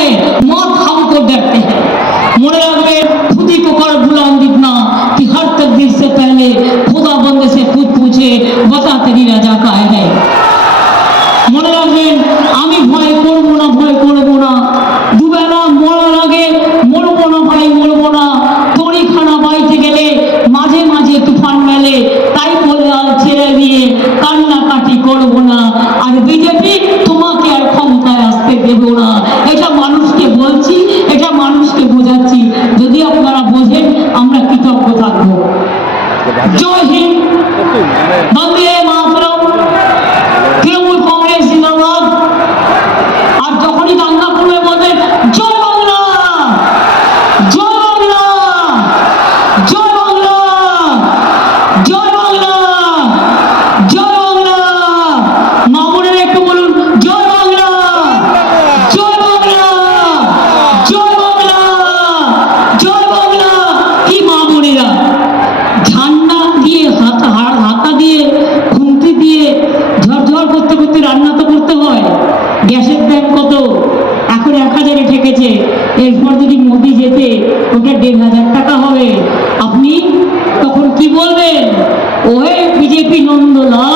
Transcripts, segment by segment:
है मौत মনে রাখবেন, আমি ভয় করব না, ভয় করব না। মরার আগে মরবো না ভাই মরবো না। বাড়িতে গেলে মাঝে মাঝে তুফান মেলে। তাই বলে আর ছেড়ে দিয়ে কান্নাকাটি করব না। আর বিজেপি তোমাকে আর ক্ষমতায় আসতে দেবো না। Jorge, bom dia. হয়েছে, এরপর যদি মোদি যেতে ওটা দেড় হাজার টাকা হবে। আপনি তখন কি বলবেন? ওহে, বিজেপি নন্দলা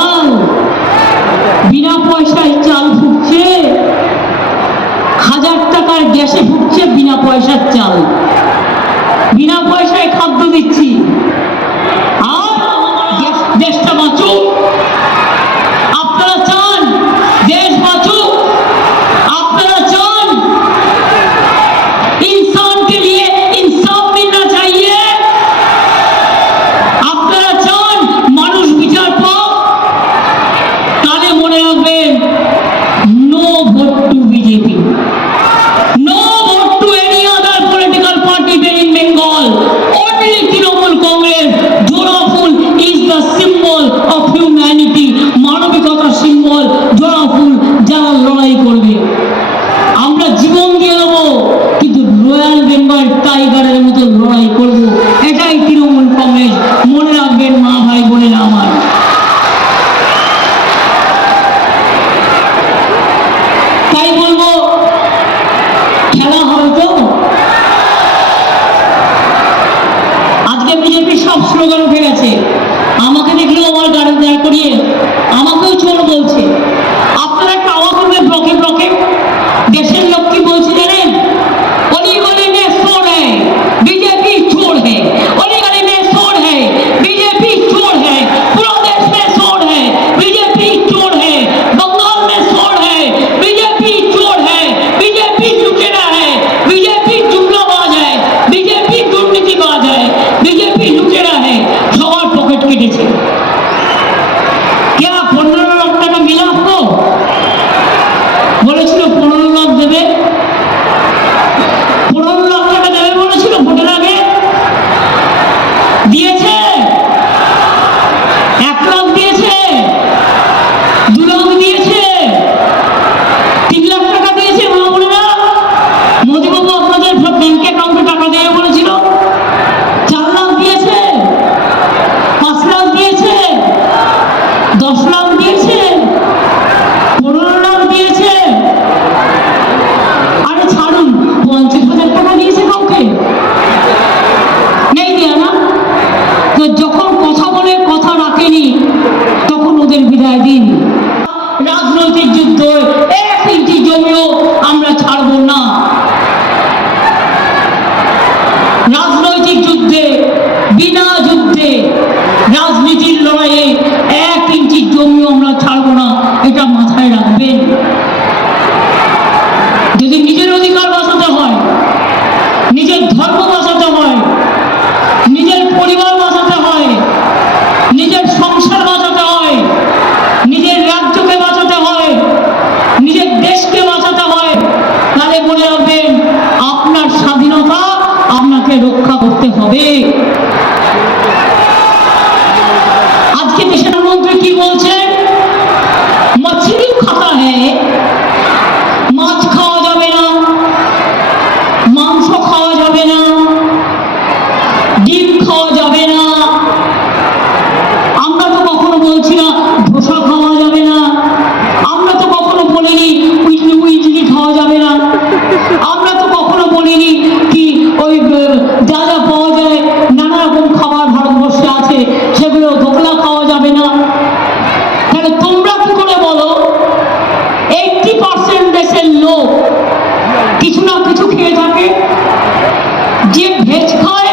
ডিম খাওয়া যাবে না। আমরা তো কখনো বলছি না, ধোসা খাওয়া যাবে না। আমরা তো কখনো বলিনি উইজলি উইজলি খাওয়া যাবে না। আমরা তো কখনো বলিনি কি ওই যা যা পাওয়া যায়, নানা রকম খাবার ভারতবর্ষে আছে, সেগুলো ধোকলা খাওয়া যাবে না। তাহলে তোমরা কি করে বলো? এইটটি পার্সেন্ট দেশের লোক কিছু না কিছু খেয়ে থাকে। যে ভেজ খায়